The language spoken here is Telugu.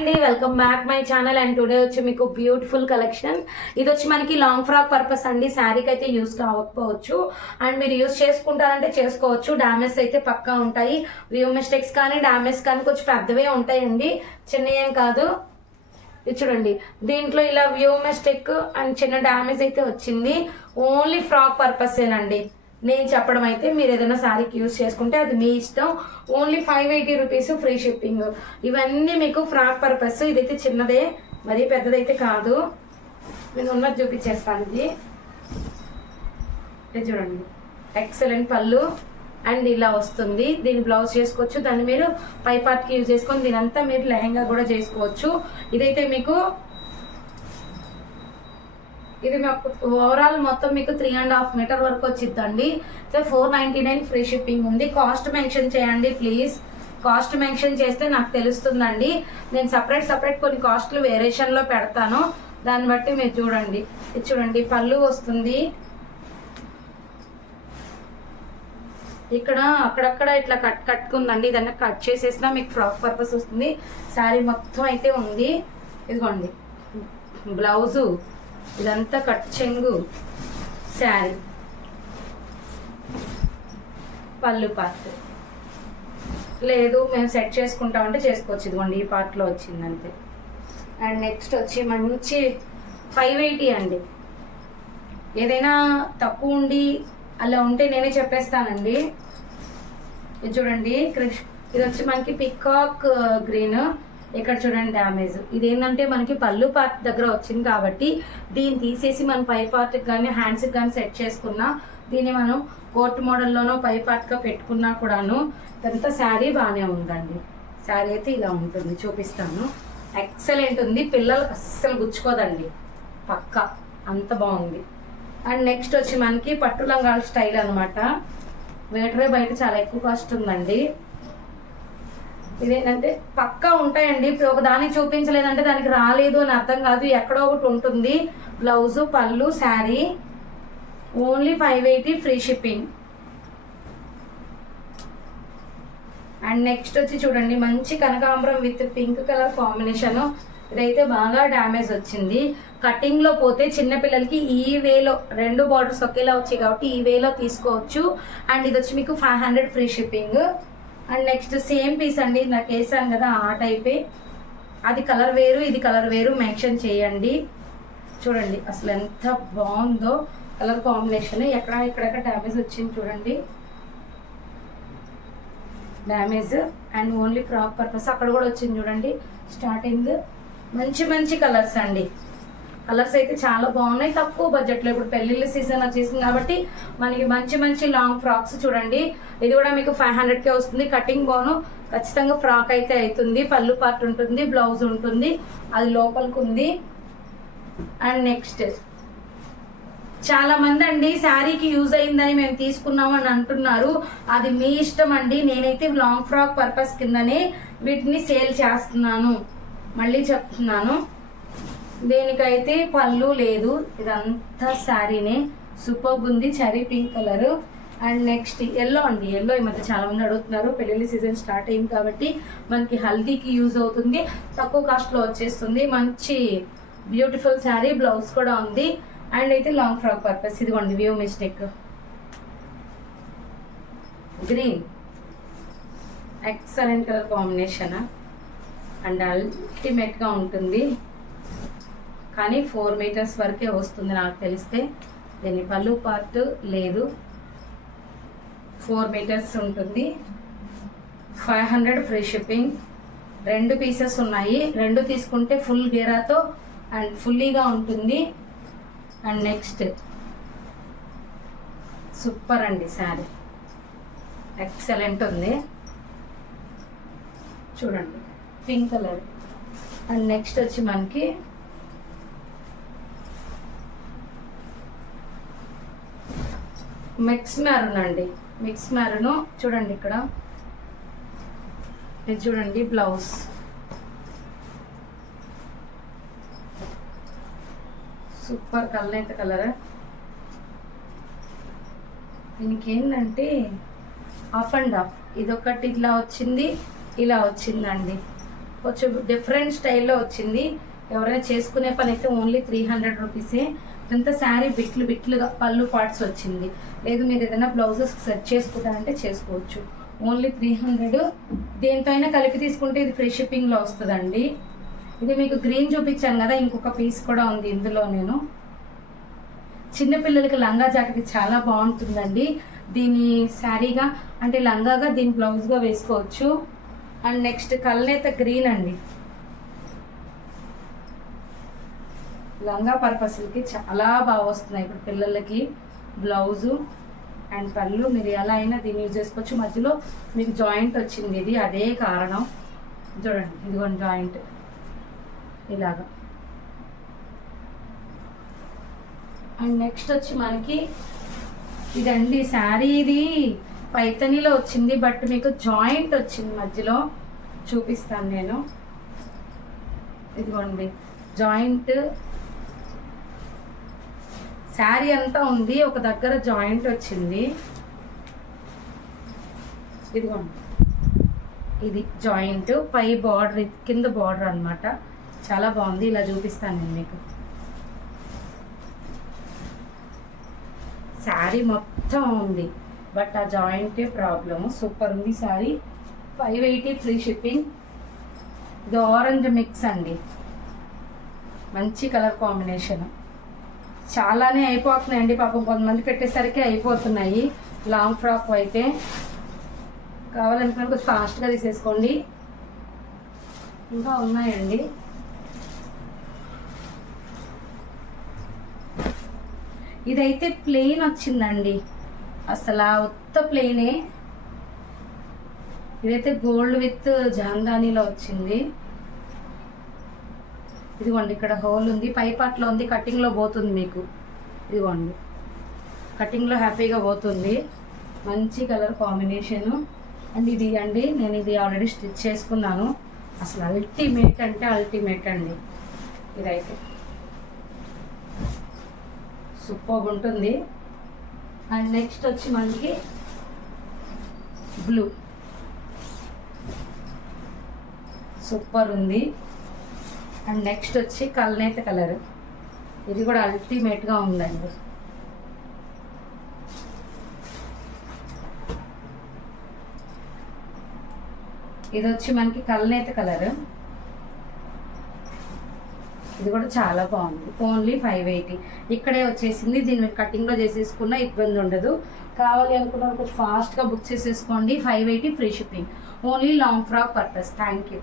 అండి welcome back my channel and today వచ్చి మీకు బ్యూటిఫుల్ కలెక్షన్. ఇది వచ్చి మనకి లాంగ్ ఫ్రాక్ పర్పస్ అండి. శారీకి అయితే యూజ్ కావకపోవచ్చు అండ్ మీరు యూజ్ చేసుకుంటారంటే చేసుకోవచ్చు. డామేజ్ అయితే పక్కా ఉంటాయి. వ్యూ మిస్టేక్స్ కానీ డామేజ్ కానీ కొంచెం పెద్దవే ఉంటాయండి, చిన్నయేం కాదు. ఇది చూడండి, దీంట్లో ఇలా వ్యూ మిస్టేక్ అండ్ చిన్న డామేజ్ అయితే వచ్చింది. ఓన్లీ ఫ్రాక్ పర్పస్ ఏనండి నేను చెప్పడం. అయితే మీరు ఏదైనా శారీకి యూజ్ చేసుకుంటే అది మీ ఇష్టం. Only 580 rupees free shipping. ఇవన్నీ మీకు ఫ్రాక్ పర్పస్. ఇదైతే చిన్నదే, మరీ పెద్దదైతే కాదు. నేను ఉన్నది చూపించేస్తాను. ఇది చూడండి, ఎక్సలెంట్ పళ్ళు అండ్ ఇలా వస్తుంది. దీన్ని బ్లౌజ్ చేసుకోవచ్చు, దాన్ని మీరు పై పార్ట్ కి యూజ్ చేసుకొని దీనంతా మీరు లెహంగా కూడా చేసుకోవచ్చు. ఇదైతే మీకు ఇది ఓవరాల్ మొత్తం మీకు 3.5 మీటర్ వరకు వచ్చిద్దండి. 499 ఫ్రీ షిప్పింగ్ ఉంది. కాస్ట్ మెన్షన్ చేయండి ప్లీజ్. కాస్ట్ మెన్షన్ చేస్తే నాకు తెలుస్తుందండి. నేను సపరేట్ కొన్ని కాస్ట్లు వేరియేషన్ లో పెడతాను, దాన్ని బట్టి మీరు చూడండి. ఇది చూడండి, పళ్ళు వస్తుంది. ఇక్కడ అక్కడక్కడ ఇట్లా కట్టుకుందండి. ఇదన్నా కట్ చేసేసినా మీకు ఫ్రాక్ పర్పస్ వస్తుంది. శారీ మొత్తం అయితే ఉంది. ఇదిగోండి బ్లౌజు, ఇదంతా కట్ చెంగు, శారీ, పళ్ళు పార్ట్. లేదు మేము సెట్ చేసుకుంటామంటే చేసుకోవచ్చు. ఇదిగోండి ఈ పార్ట్ లో వచ్చింది అంతే. అండ్ నెక్స్ట్ వచ్చి మంచి 580 అండి. ఏదైనా తక్కువ ఉండి అలా ఉంటే నేనే చెప్పేస్తానండి. ఇది చూడండి, ఇది వచ్చి మనకి పికాక్ గ్రీన్. ఇక్కడ చూడండి డ్యామేజ్. ఇదేంటంటే మనకి పళ్ళు పార్ట్ దగ్గర వచ్చింది కాబట్టి దీన్ని తీసేసి మనం పై పార్ట్ కానీ హ్యాండ్స్ కానీ సెట్ చేసుకున్నా, దీన్ని మనం కోట్ మోడల్లోనో పై పార్ట్ గా పెట్టుకున్నా కూడాను ఇదంతా శారీ బాగానే ఉందండి. శారీ అయితే ఇలా ఉంటుంది, చూపిస్తాను. ఎక్సలెంట్ ఉంది. పిల్లలు అస్సలు గుచ్చుకోదండి, పక్కా అంత బాగుంది. అండ్ నెక్స్ట్ వచ్చి మనకి పట్టు లంగాల స్టైల్ అనమాట. మీటరే బయట చాలా ఎక్కువ కాస్ట్ ఉందండి. ఇదేంటంటే పక్కా ఉంటాయండి. ఇప్పుడు ఒక దానికి చూపించలేదంటే దానికి రాలేదు అని అర్థం కాదు, ఎక్కడో ఒకటి ఉంటుంది. బ్లౌజు, పళ్ళు, sari. Only 580 free shipping. And next వచ్చి చూడండి, మంచి కనకాంబరం విత్ పింక్ కలర్ కాంబినేషన్. ఇదైతే బాగా డ్యామేజ్ వచ్చింది. కటింగ్ లో పోతే చిన్నపిల్లలకి ఈ వేలో 2 బార్డర్స్ ఒకేలా వచ్చాయి కాబట్టి ఈ వేలో తీసుకోవచ్చు. అండ్ ఇది వచ్చి మీకు 500 free shipping. And next same piece అండి, నాకు వేసాను కదా ఆ టైపే. అది కలర్ వేరు, ఇది కలర్ వేరు మెన్షన్ చేయండి. చూడండి అసలు ఎంత బాగుందో కలర్ కాంబినేషన్. ఎక్కడెక్కడ డ్యామేజ్ వచ్చింది చూడండి, damage. And only frock purpose అక్కడ కూడా వచ్చింది చూడండి స్టార్టింగ్. మంచి కలర్స్ అండి. కలర్స్ అయితే చాలా బాగున్నాయి. తక్కువ బడ్జెట్ లో ఇప్పుడు పెళ్లిళ్ళ సీజన్ వచ్చేసింది కాబట్టి మనకి మంచి లాంగ్ ఫ్రాక్స్ చూడండి. ఇది కూడా మీకు 500కే వస్తుంది. కటింగ్ బాను ఖచ్చితంగా ఫ్రాక్ అయితే అవుతుంది. పళ్ళు పార్ట్ ఉంటుంది, బ్లౌజ్ ఉంటుంది, అది లోపలికి ఉంది. అండ్ నెక్స్ట్ చాలా మంది అండి శారీకి యూజ్ అయిందని మేము తీసుకున్నాం అని అంటున్నారు. అది మీ ఇష్టం అండి. నేనైతే లాంగ్ ఫ్రాక్ పర్పస్ కిందనే వీటిని సేల్ చేస్తున్నాను. మళ్ళీ చెప్తున్నాను, దీనికైతే పళ్ళు లేదు, ఇదంతా శారీనే. సూపర్ ఉంది, cherry pink colour. And next yellow అండి. ఎల్లో ఈ మధ్య చాలా మంది అడుగుతున్నారు. పెళ్లి సీజన్ స్టార్ట్ అయింది కాబట్టి మనకి హల్దీకి యూజ్ అవుతుంది. తక్కువ కాస్ట్ లో వచ్చేస్తుంది. మంచి బ్యూటిఫుల్ శారీ, బ్లౌజ్ కూడా ఉంది. అండ్ అయితే లాంగ్ ఫ్రాక్ పర్పస్. ఇదిగోండి view mistake green, excellent colour combination and ultimate గా ఉంటుంది. కానీ 4 మీటర్స్ వరకే వస్తుంది నాకు తెలిస్తే. దీని పళ్ళు పార్ట్ లేదు, 4 మీటర్స్ ఉంటుంది. 500 ఫ్రీ షిప్పింగ్. 2 పీసెస్ ఉన్నాయి, 2 తీసుకుంటే ఫుల్ గేరాతో అండ్ ఫుల్లీగా ఉంటుంది. అండ్ నెక్స్ట్ సూపర్ అండి శారీ, ఎక్సలెంట్ ఉంది. చూడండి పింక్ కలర్. అండ్ నెక్స్ట్ వచ్చి మనకి మిక్స్ మ్యారూన్ అండి. మిక్స్ మ్యారూన్ చూడండి ఇక్కడ. ఇది చూడండి బ్లౌజ్. సూపర్ కలర్ అయితే కలర్. దీనికి ఏంటంటే ఆఫ్ అండ్ ఆఫ్, ఇదొకటి ఇట్లా వచ్చింది, ఇలా వచ్చిందండి. కొంచెం డిఫరెంట్ స్టైల్లో వచ్చింది. ఎవరైనా చేసుకునే పని అయితే ఓన్లీ 300 రూపీసే. ఇదంతా శారీ బిట్లు బిట్లుగా పళ్ళు పార్ట్స్ వచ్చింది. లేదు మీరు ఏదైనా బ్లౌజెస్ సెట్ చేసుకుంటారంటే చేసుకోవచ్చు. ఓన్లీ 300. దేంతో అయినా కలిపి తీసుకుంటే ఇది ఫ్రీ షిప్పింగ్లో వస్తుందండి. ఇది మీకు గ్రీన్ చూపించాను కదా, ఇంకొక పీస్ కూడా ఉంది ఇందులో. నేను చిన్నపిల్లలకి లంగా జాకెట్కి చాలా బాగుంటుందండి. దీని శారీగా అంటే లంగాగా దీని బ్లౌజ్గా వేసుకోవచ్చు. అండ్ నెక్స్ట్ కల్నేత గ్రీన్ అండి. లంగా పర్పస్కి చాలా బాగా వస్తున్నాయి ఇప్పుడు పిల్లలకి బ్లౌజు అండ్ పళ్ళు. మీరు ఎలా అయినా దీన్ని యూజ్ చేసుకోవచ్చు. మధ్యలో మీకు జాయింట్ వచ్చింది, ఇది అదే కారణం. చూడండి ఇదిగోండి జాయింట్ ఇలాగా. అండ్ నెక్స్ట్ వచ్చి మనకి ఇదండి శారీ. ఇది పైతనీలో వచ్చింది, బట్ మీకు జాయింట్ వచ్చింది మధ్యలో. చూపిస్తాను నేను. ఇదిగోండి జాయింట్. శారీ అంతా ఉంది, ఒక దగ్గర జాయింట్ వచ్చింది. ఇదిగోండి ఇది జాయింట్, పై బార్డర్ కింద బార్డర్ అన్నమాట. చాలా బాగుంది. ఇలా చూపిస్తాను నేను మీకు. శారీ మొత్తం ఉంది, బట్ ఆ జాయింటే ప్రాబ్లము. సూపర్ ఉంది శారీ. 580 free shipping. ఇది ఆరెంజ్ మిక్స్ అండి, మంచి కలర్ కాంబినేషన్. చాలానే అయిపోతున్నాయండి పాపం, కొంతమంది పెట్టేసరికి అయిపోతున్నాయి. లాంగ్ ఫ్రాక్ అయితే కావాలనుకున్న కొంచెం ఫాస్ట్గా తీసేసుకోండి. ఇంకా ఉన్నాయండి. ఇదైతే ప్లెయిన్ వచ్చిందండి, అసలు ఉత్త ప్లెయినే. ఇదైతే గోల్డ్ విత్ జాందానీలో వచ్చింది. ఇదిగోండి ఇక్కడ హోల్ ఉంది, పై పార్ట్లో ఉంది, కటింగ్లో పోతుంది మీకు. ఇదిగోండి కటింగ్లో హ్యాపీగా పోతుంది. మంచి కలర్ కాంబినేషను. అండ్ ఇది అండి, నేను ఇది ఆల్రెడీ స్టిచ్ చేసుకున్నాను. అసలు అల్టిమేట్ అంటే అల్టిమేట్ అండి. ఇదైతే సూపర్ ఉంటుంది. అండ్ నెక్స్ట్ వచ్చి మనకి బ్లూ సూపర్ ఉంది. అండ్ నెక్స్ట్ వచ్చి కల్నేత కలర్. ఇది కూడా అల్టిమేట్గా ఉందండి. ఇది వచ్చి మనకి కల్నేత కలర్. ఇది కూడా చాలా బాగుంది. ఓన్లీ 580. ఇక్కడే వచ్చేసింది. దీన్ని మీరు కటింగ్లో చేసేసుకున్న ఇబ్బంది ఉండదు. కావాలి అనుకున్న కొంచెం ఫాస్ట్గా బుక్ చేసేసుకోండి. 580 free shipping. Only long frock purpose. Thank you.